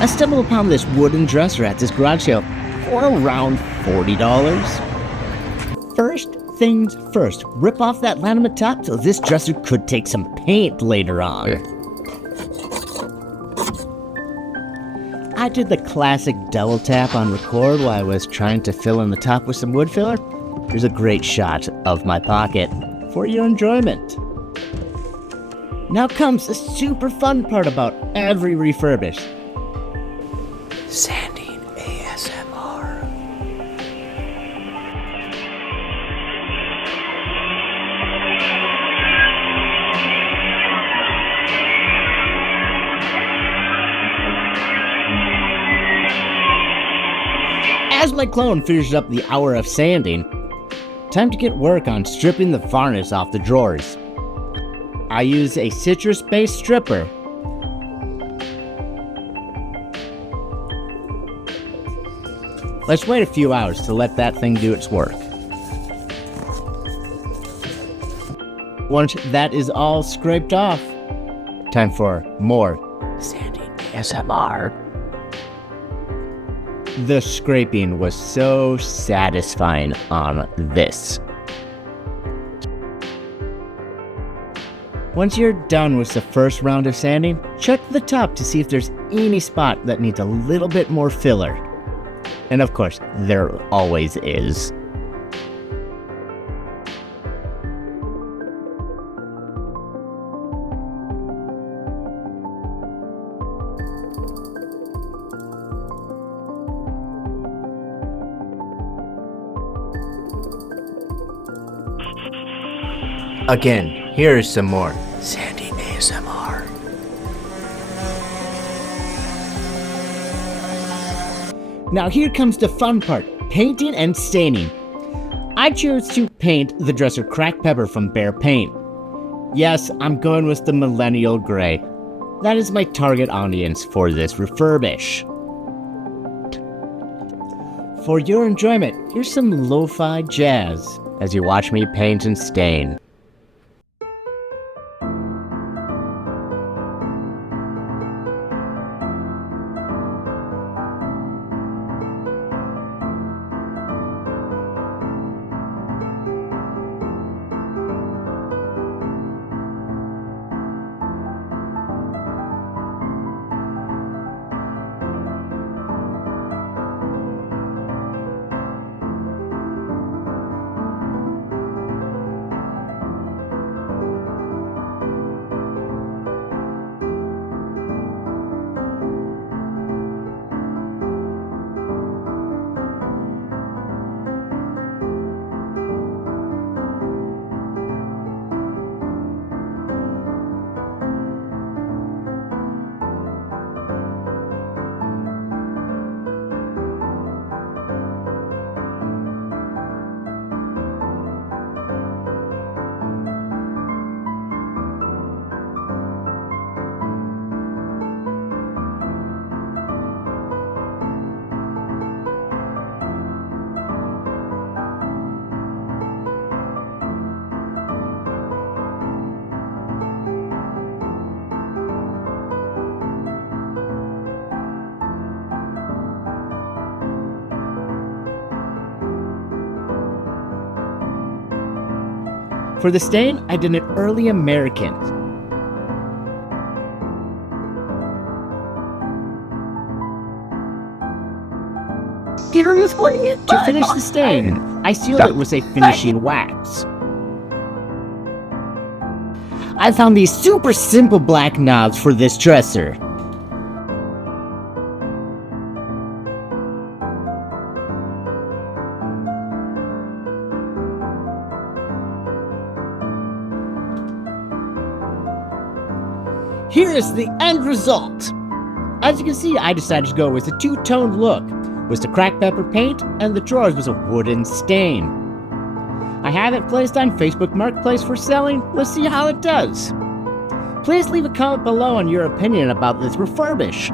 I stumbled upon this wooden dresser at this garage sale for around $40. First things first, rip off that laminate top so this dresser could take some paint later on. I did the classic double tap on record while I was trying to fill in the top with some wood filler. Here's a great shot of my pocket for your enjoyment. Now comes the super fun part about every refurbish. Sanding ASMR. As my clone finishes up the hour of sanding, time to get work on stripping the varnish off the drawers. I use a citrus-based stripper. Let's wait a few hours to let that thing do its work. Once that is all scraped off, time for more sanding ASMR. The scraping was so satisfying on this. Once you're done with the first round of sanding, check the top to see if there's any spot that needs a little bit more filler. And of course, there always is. Again, here's some more sanding ASMR. Now here comes the fun part, painting and staining. I chose to paint the dresser cracked pepper from Behr Paint. Yes, I'm going with the millennial gray. That is my target audience for this refurbish. For your enjoyment, here's some lo-fi jazz as you watch me paint and stain. For the stain, I did an early American. To finish the stain, I sealed it with a finishing wax. I found these super simple black knobs for this dresser. Here is the end result. As you can see, I decided to go with a two-toned look, with the cracked pepper paint and the drawers was a wooden stain. I have it placed on Facebook Marketplace for selling. Let's see how it does. Please leave a comment below on your opinion about this refurbish.